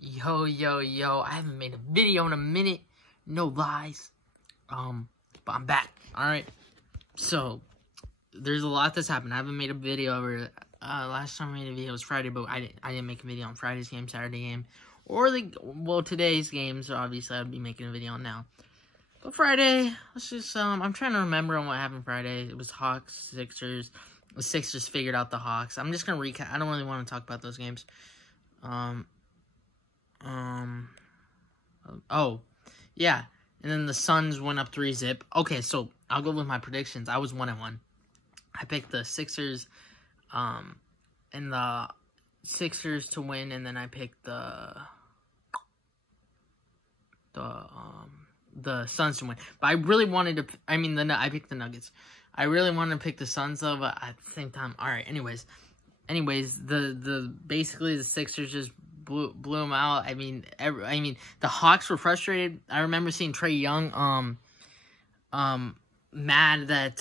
Yo, I haven't made a video in a minute. No lies. But I'm back. Alright. So, there's a lot that's happened. I haven't made a video over, last time I made a video was Friday, but I didn't make a video on Friday's game, Saturday game, or today's game, so obviously I'd be making a video on now. But Friday, let's just, I'm trying to remember on what happened Friday. It was Hawks, Sixers. The Sixers figured out the Hawks. I'm just gonna recap. I don't really want to talk about those games. Oh, yeah. And then the Suns went up 3-zip. Okay, so I'll go with my predictions. I was 1-1. I picked the Sixers, and the Sixers to win, and then I picked the Suns to win. But I really wanted to. I picked the Nuggets. I really wanted to pick the Suns though, but at the same time, all right. Anyways, basically the Sixers just blew them out. I mean, the Hawks were frustrated. I remember seeing Trae Young, mad that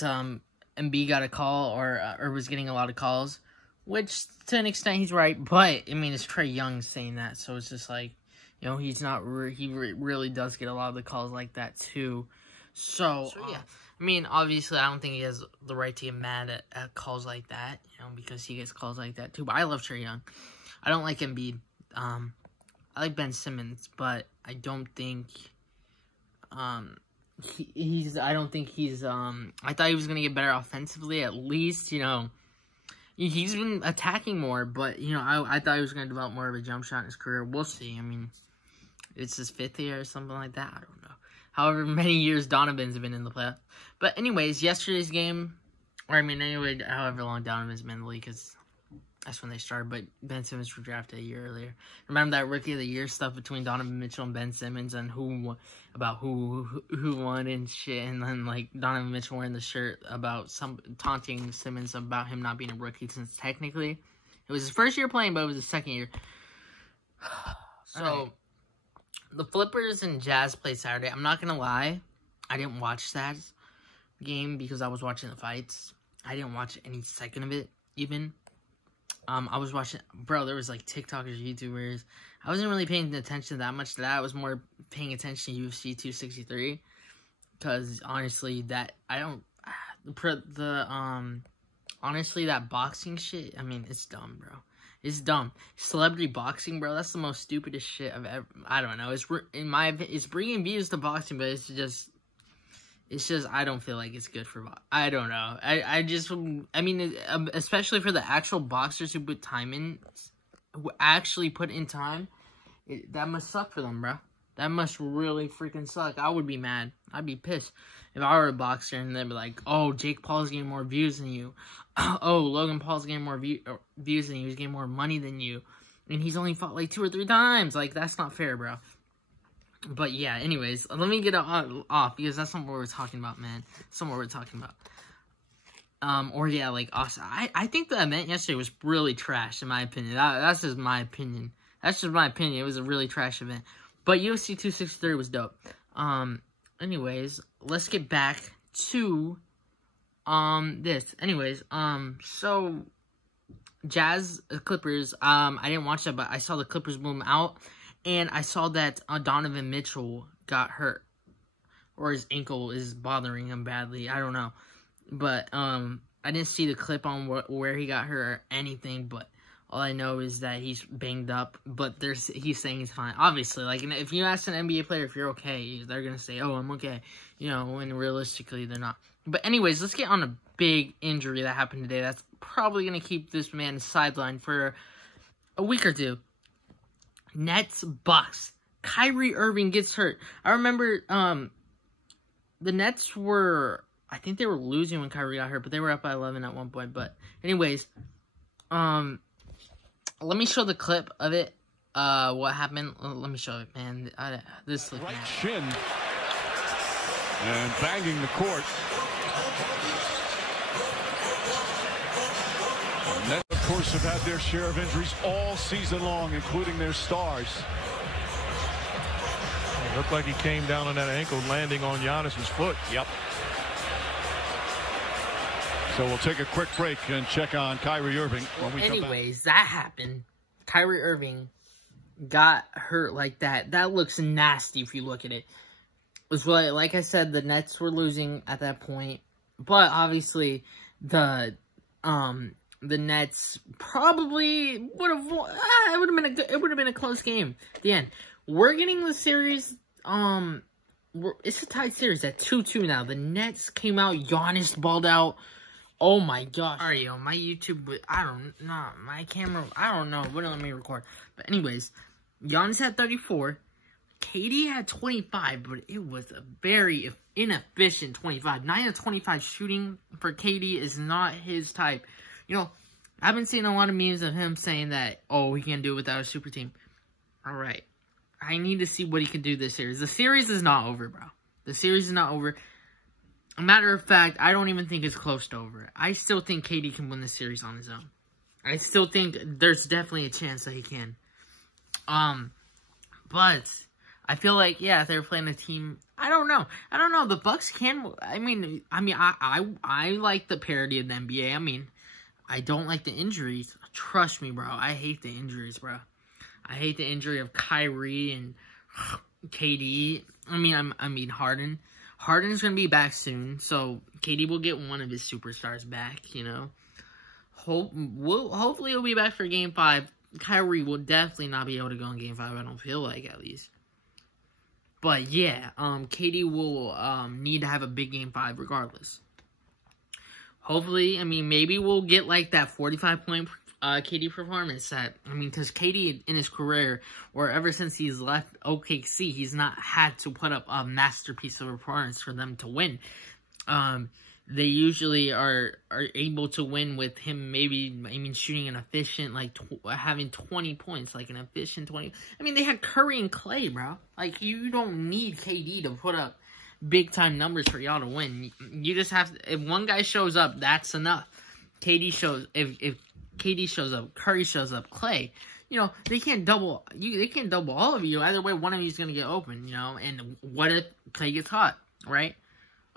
Embiid got a call or was getting a lot of calls, which to an extent he's right. But I mean, it's Trae Young saying that, so it's just like, you know, he's not. He really does get a lot of the calls like that too. So yeah. I mean, obviously, I don't think he has the right to get mad at calls like that, you know, because he gets calls like that too. But I love Trae Young. I don't like Embiid. I like Ben Simmons, but I don't think he's. I thought he was gonna get better offensively. At least, you know, he's been attacking more, but you know, I thought he was gonna develop more of a jump shot in his career. We'll see. I mean, it's his 5th year or something like that. I don't know. However many years Donovan's been in the playoffs. But anyways, yesterday's game, however long Donovan's been in the league, because that's when they started. But Ben Simmons was drafted a year earlier. Remember that Rookie of the Year stuff between Donovan Mitchell and Ben Simmons, and who won and shit, and then like Donovan Mitchell wearing the shirt about taunting Simmons about him not being a rookie, since technically it was his first year playing, but it was his 2nd year. So the Clippers and Jazz played Saturday. I'm not gonna lie, I didn't watch that game because I was watching the fights. I didn't watch any second of it, even. I was watching, bro, there was like TikTokers, YouTubers. I wasn't really paying attention that much to that. I was more paying attention to UFC 263. Because, honestly, honestly, that boxing shit, I mean, it's dumb, bro. It's dumb. Celebrity boxing, bro, that's the most stupidest shit I've ever, I don't know. In my opinion, it's bringing views to boxing, but it's just, I don't feel like it's good for boxing. I don't know. I mean, especially for the actual boxers who put time in, who actually put in time, that must suck for them, bro. That must really freaking suck. I would be mad. I'd be pissed if I were a boxer and they'd be like, oh, Jake Paul's getting more views than you. Oh, Logan Paul's getting more views than you. He's getting more money than you. And he's only fought like 2 or 3 times. Like, that's not fair, bro. But yeah, anyways, let me get off because that's not what we're talking about, man. That's not what we're talking about. Or yeah, like, awesome. I think the event yesterday was really trash, in my opinion. That's just my opinion. That's just my opinion. It was a really trash event. But UFC 263 was dope. Anyways, let's get back to, this. Anyways, so, Jazz, Clippers, I didn't watch that, but I saw the Clippers boom out. And I saw that Donovan Mitchell got hurt. Or his ankle is bothering him badly. I don't know. But, I didn't see the clip on where he got hurt or anything. But all I know is that he's banged up. But he's saying he's fine. Obviously, like, if you ask an NBA player if you're okay, they're going to say, oh, I'm okay. You know, when realistically they're not. But anyways, let's get on a big injury that happened today. That's probably going to keep this man sidelined for a week or 2. Nets, Bucks. Kyrie Irving gets hurt. I remember, the Nets were, I think they were losing when Kyrie got hurt, but they were up by 11 at one point. But anyways, let me show the clip of it, what happened. Let me show it, man. This right shin. And banging the court. Nets, of course, have had their share of injuries all season long, including their stars. It looked like he came down on that ankle, landing on Giannis's foot. Yep. So we'll take a quick break and check on Kyrie Irving when we come back. Anyways, that happened. Kyrie Irving got hurt like that. That looks nasty if you look at it. Was like I said, the Nets were losing at that point, but obviously the Nets probably would have. It would have been a close game at the end. We're getting the series. It's a tied series at 2-2 now. The Nets came out. Giannis balled out. Oh my gosh. Alright, yo, my YouTube, I don't know, my camera, I don't know, wouldn't let me record. But anyways, Giannis had 34, KD had 25, but it was a very inefficient 25. 9 of 25 shooting for KD is not his type. You know, I've been seeing a lot of memes of him saying that, oh, he can't do it without a super team. Alright, I need to see what he can do this series. The series is not over, bro. The series is not over. A matter of fact, I don't even think it's close to over. I still think KD can win the series on his own. I still think there's definitely a chance that he can. But I feel like, yeah, if they're playing a team, I don't know. The Bucks can. I like the parity of the NBA. I mean, I don't like the injuries. Trust me, bro. I hate the injuries, bro. I hate the injury of Kyrie and KD. I mean Harden. Harden's going to be back soon, so KD will get one of his superstars back, you know. Hopefully he'll be back for Game 5. Kyrie will definitely not be able to go in Game 5, I don't feel like, at least. But, yeah, KD will need to have a big Game 5 regardless. Hopefully, I mean, maybe we'll get, like, that 45-point KD performance that, I mean, because KD in his career, or ever since he's left OKC, he's not had to put up a masterpiece of a performance for them to win. They usually are able to win with him shooting an efficient, like, having 20 points, like an efficient 20. I mean, they had Curry and Clay, bro. Like, you don't need KD to put up big-time numbers for y'all to win. You just have to, if one guy shows up, that's enough. KD shows, if KD shows up, Curry shows up, Clay, you know, they can't double all of you. Either way, one of you is going to get open, you know, and what if Clay gets hot, right?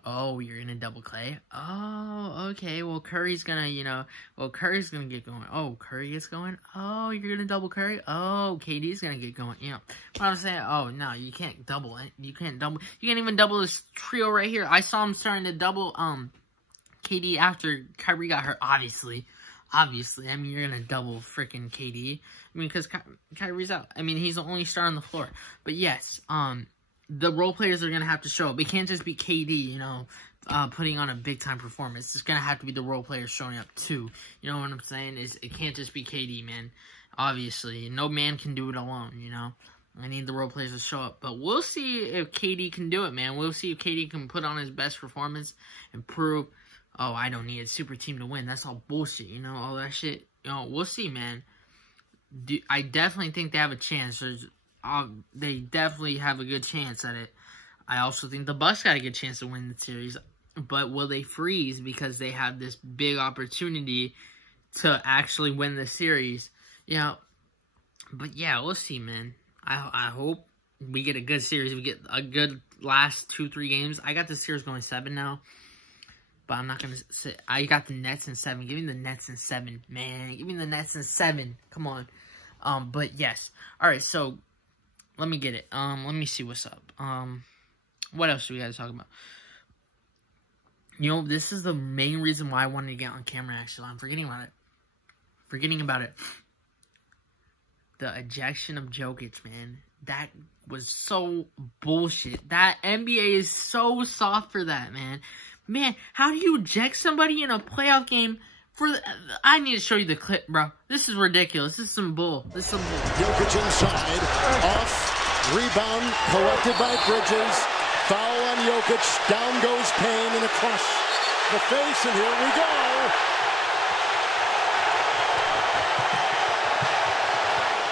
Oh, you're going to double Clay? Oh, okay, well, Curry's going to, you know, Curry's going to get going. Oh, Curry gets going? Oh, you're going to double Curry? Oh, KD's going to get going, you know. But I'm saying, oh, no, you can't double it. You can't even double this trio right here. I saw him starting to double, KD after Kyrie got hurt, obviously. I mean, you're going to double freaking KD. I mean, because Kyrie's out. I mean, he's the only star on the floor. But yes, the role players are going to have to show up. It can't just be KD, you know, putting on a big-time performance. It's going to have to be the role players showing up, too. You know what I'm saying? It can't just be KD, man. Obviously, no man can do it alone, you know. I need the role players to show up. But we'll see if KD can do it, man. We'll see if KD can put on his best performance and prove, oh, I don't need a super team to win. That's all bullshit, you know, all that shit. You know, we'll see, man. I definitely think they have a chance. They definitely have a good chance at it. I also think the Bucks got a good chance to win the series. But will they freeze because they have this big opportunity to actually win the series? You know, but yeah, we'll see, man. I hope we get a good series. We get a good last 2-3 games. I got the series going 7 now. But I'm not going to say, I got the Nets in 7. Give me the Nets in 7, man. Give me the Nets in 7. Come on. But yes. Alright, so, let me get it. Let me see what's up. What else do we got to talk about? You know, this is the main reason why I wanted to get on camera, actually. I'm forgetting about it. The ejection of Jokic, man. That was so bullshit. That NBA is so soft for that, man. Man, how do you eject somebody in a playoff game for I need to show you the clip, bro. This is ridiculous. This is some bull. Jokic inside. Off. Rebound collected by Bridges. Foul on Jokic. Down goes Payne in a crush. The face, and here we go.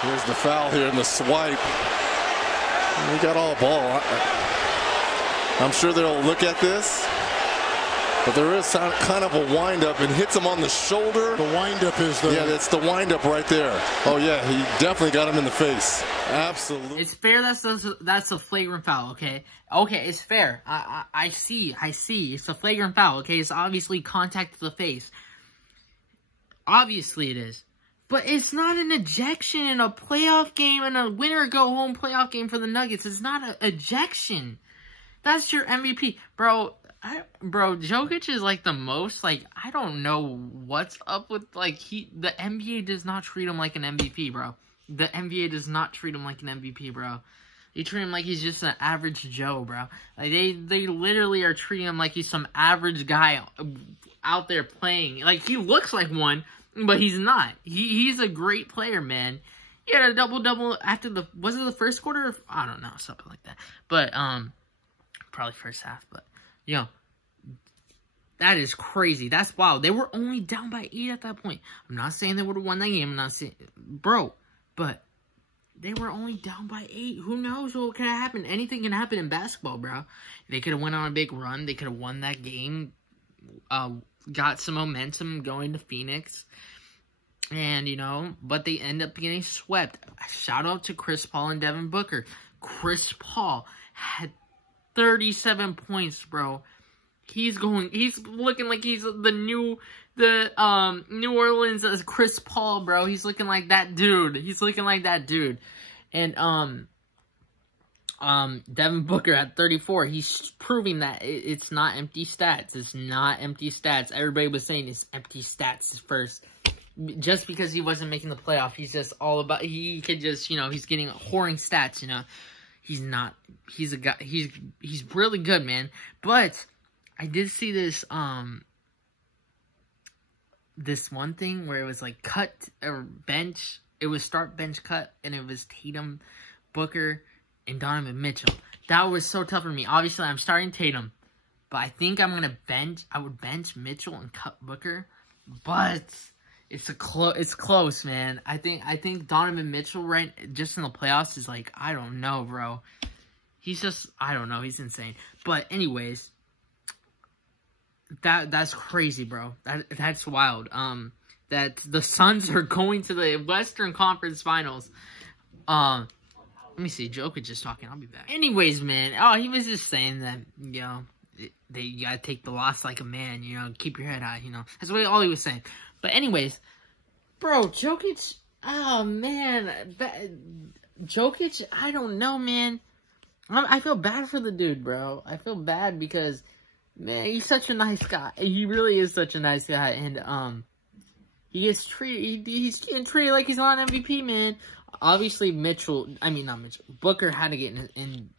Here's the foul here in the swipe. We got all ball. I'm sure they'll look at this. But there is kind of a windup and hits him on the shoulder. The windup is the... Yeah, that's the windup right there. Oh, yeah, he definitely got him in the face. Absolutely. It's fair that's a flagrant foul, okay? Okay, it's fair. I see. It's a flagrant foul, okay? It's obviously contact to the face. Obviously it is. But it's not an ejection in a playoff game and a winner-go-home playoff game for the Nuggets. It's not an ejection. That's your MVP. Bro, Jokic is, like, the most, like, I don't know what's up with, like, the NBA does not treat him like an MVP, bro. The NBA does not treat him like an MVP, bro. They treat him like he's just an average Joe, bro. Like, they literally are treating him like he's some average guy out there playing. Like, he looks like one, but he's not. He's a great player, man. He had a double-double after was it the first quarter? I don't know, something like that. But, probably first half, but, you know, that is crazy. That's wild. They were only down by 8 at that point. I'm not saying they would have won that game. I'm not saying, bro, but they were only down by 8. Who knows what could have happened? Anything can happen in basketball, bro. They could have went on a big run. They could have won that game. Got some momentum going to Phoenix. And, you know, but they end up getting swept. Shout out to Chris Paul and Devin Booker. Chris Paul had 37 points, bro. He's looking like he's the New Orleans as Chris Paul, bro. He's looking like that dude. And, Devin Booker at 34, he's proving that it's not empty stats. It's not empty stats. Everybody was saying it's empty stats first. Just because he wasn't making the playoff, he's just all about, he could just, you know, he's getting whoring stats, you know. He's not, he's a guy, he's really good, man. But I did see this, this one thing where it was like cut or bench. It was start, bench, cut, and it was Tatum, Booker, and Donovan Mitchell. That was so tough for me. Obviously, I'm starting Tatum, but I think I'm gonna bench. I would bench Mitchell and cut Booker, but it's close, man. I think Donovan Mitchell just in the playoffs is like, I don't know, bro. He's just, I don't know. He's insane. But anyways, that's crazy, bro. That's wild. That the Suns are going to the Western Conference Finals. Let me see. Jokic is talking. I'll be back. Anyways, man. Oh, he was just saying that, you know, you gotta take the loss like a man, you know, keep your head high, you know. That's all he was saying. But anyways, bro, Jokic, oh, man. Jokic, I don't know, man. I feel bad for the dude, bro. I feel bad because, man, he's such a nice guy. He really is such a nice guy. And, he gets treated, he's getting treated like he's not an MVP, man. Obviously, Booker had to get in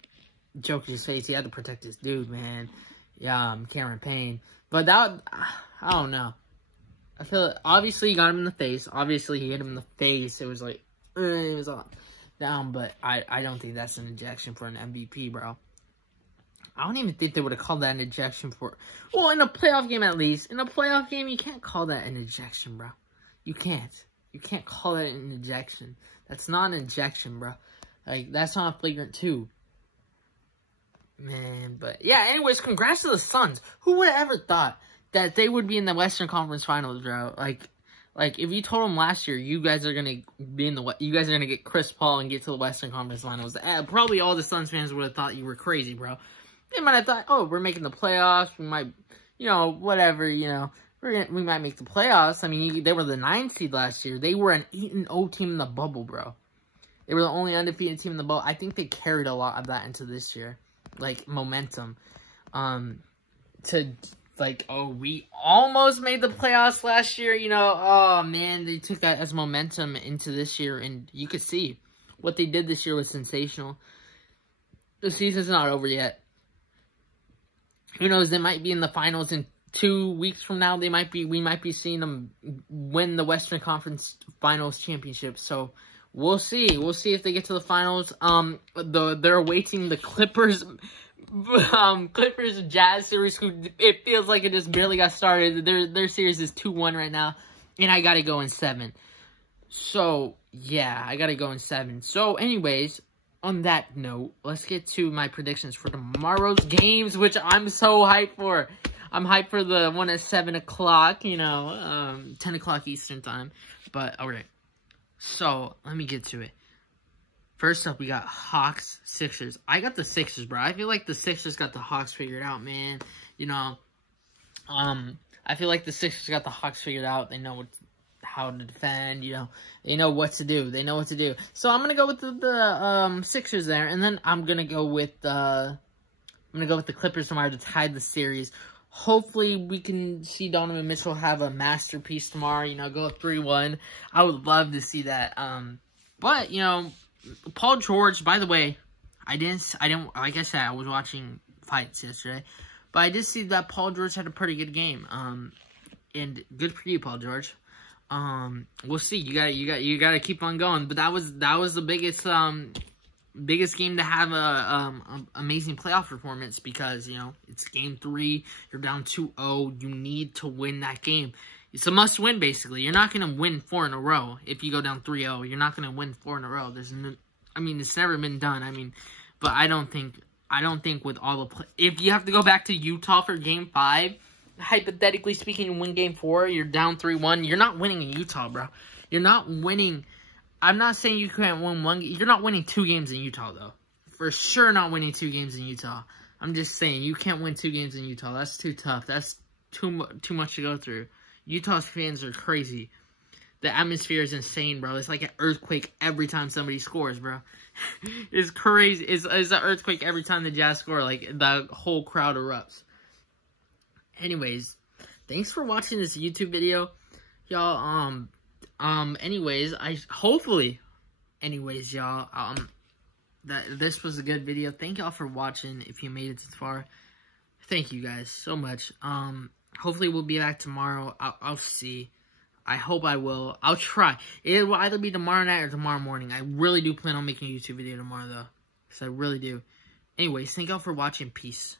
Jokic's face. He had to protect his dude, man. Yeah, Cameron Payne. But that, I don't know. I feel, obviously, he got him in the face. Obviously, he hit him in the face. It was like, it was all down. But I don't think that's an ejection for an MVP, bro. I don't even think they would have called that an ejection for, well, in a playoff game at least. In a playoff game, you can't call that an ejection, bro. You can't. You can't call that an ejection. That's not an ejection, bro. Like, that's not a flagrant 2. Man, but, yeah, anyways, congrats to the Suns. Who would have ever thought that they would be in the Western Conference Finals, bro? Like, if you told them last year, you guys are gonna be in you guys are gonna get Chris Paul and get to the Western Conference Finals, probably all the Suns fans would have thought you were crazy, bro. They might have thought, oh, we're making the playoffs. We might, you know, whatever, you know. We might make the playoffs. I mean, they were the 9th seed last year. They were an 8-0 team in the bubble, bro. They were the only undefeated team in the bubble. I think they carried a lot of that into this year. Like, momentum. To, like, oh, we almost made the playoffs last year, you know. Oh, man, they took that as momentum into this year. And you could see what they did this year was sensational. The season's not over yet. Who knows, they might be in the finals in 2 weeks from now. We might be seeing them win the Western Conference Finals championship. So we'll see. We'll see if they get to the finals. They're awaiting the Clippers Jazz series. Who it feels like it just barely got started. Their series is 2-1 right now, and I gotta go in 7. So yeah, I gotta go in 7. So anyways, on that note, let's get to my predictions for tomorrow's games, which I'm so hyped for. I'm hyped for the one at 7 o'clock, you know, 10 o'clock Eastern time. But, alright. So, let me get to it. First up, we got Hawks, Sixers. I got the Sixers, bro. I feel like the Sixers got the Hawks figured out, man. You know, I feel like the Sixers got the Hawks figured out. They know how to defend, you know. They know what to do. They know what to do. So I'm gonna go with the Sixers there, and then I'm gonna go with the Clippers tomorrow to tie the series. Hopefully, we can see Donovan Mitchell have a masterpiece tomorrow, you know, go 3-1. I would love to see that. But, you know, Paul George, by the way, I didn't, like I said, I was watching fights yesterday, but I did see that Paul George had a pretty good game. And good for you, Paul George. We'll see. You gotta keep on going. But that was the biggest game to have a amazing playoff performance, because, you know, it's game 3, you're down 2-0, you need to win that game. It's a must-win, basically. You're not going to win 4 in a row if you go down 3-0. You're not going to win 4 in a row. I mean, it's never been done. I mean, but I don't think with all the if you have to go back to Utah for game 5, hypothetically speaking, you win game 4, you're down 3-1, you're not winning in Utah, bro. You're not winning. I'm not saying you can't win one. You're not winning 2 games in Utah, though. For sure not winning 2 games in Utah. I'm just saying, you can't win 2 games in Utah. That's too tough. That's too much to go through. Utah's fans are crazy. The atmosphere is insane, bro. It's like an earthquake every time somebody scores, bro. It's crazy. It's an earthquake every time the Jazz score. Like, the whole crowd erupts. Anyways, thanks for watching this YouTube video. Y'all, anyways, y'all, this was a good video. Thank y'all for watching. If you made it this far, thank you guys so much. Hopefully we'll be back tomorrow. I'll see. I hope I will. I'll try. It will either be tomorrow night or tomorrow morning. I really do plan on making a YouTube video tomorrow, though. Because I really do. Anyways, thank y'all for watching. Peace.